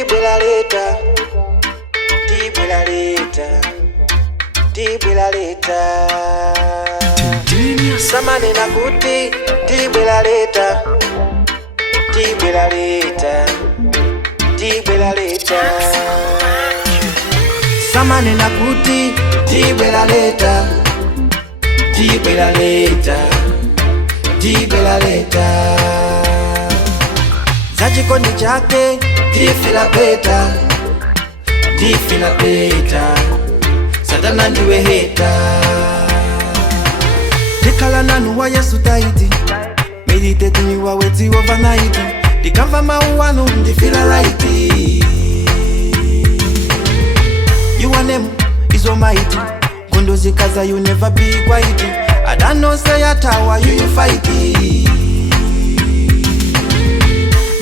Tibwela later, tibwela later, tibwela later. Samanena kuti tibwela later, tibwela later, tibwela later. Samanena kuti tibwela later, tibwela later, tibwela later. Zachikondi chake tifila peta, tifila peta. Satana ndiwe heta. Tikala nanu wa Yesu taiti, meditate ni wa weti overnight. Dikamva mauwanu ndifila right. You and them is almighty. Kondo zikaza you never be quiet. I don't know say a tower you fight.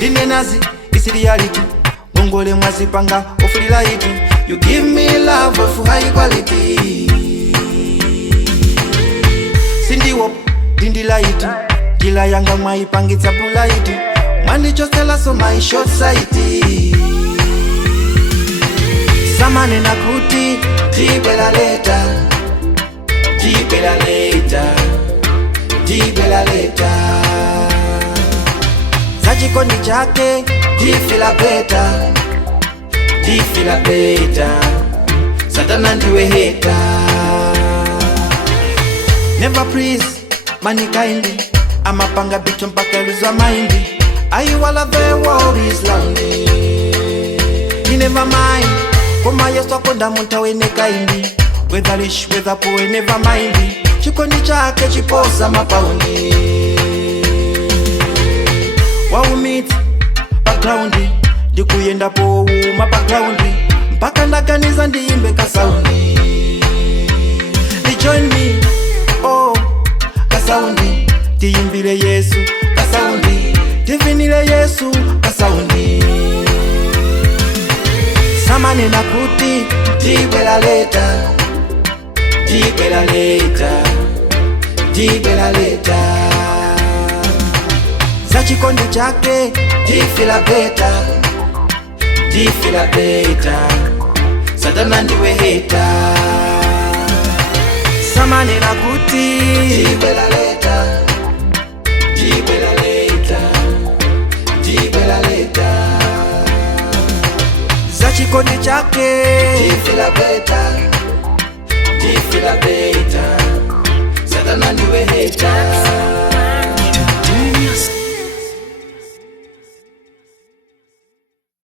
Dine nazi is reality. Mongole mwazipanga ofuli light. You give me love of high quality. Cindy wop, dindi light. Kila yanga maipangitsa polite. Mandi chostela so my short sight. Samanena kuti tibwela later, tibwela later, tibwela later. Zachikondi chake tifila peta, tifila peta. Satana ndiwe heta. Never please mankind. Amapanga bicho mpaka lose mind. Ayiwala the world is lonely. He never mind. Koma Yesu akonda muntu wene kaindi. Whether rich, whether poor, never mind. Chikondi chake chiposa mapaundi. Wow meet background. Ndikuyenda po uma background. Mpaka ndaganiza ndiimbe kasaundi. Join me, oh, kasaundi. Tiimbile Yesu, kasaundi. Tivinile Yesu, kasaundi. Samanena kuti tibwela later, tibwela later, tibwela later. Zachikondi chake tifila peta, tifila peta. Satana ndiwe heta. Samanena kuti tibwela later, tibwela later, tibwela later. Zachikondi chake tifila peta, tifila peta. Satana ndiwe heta.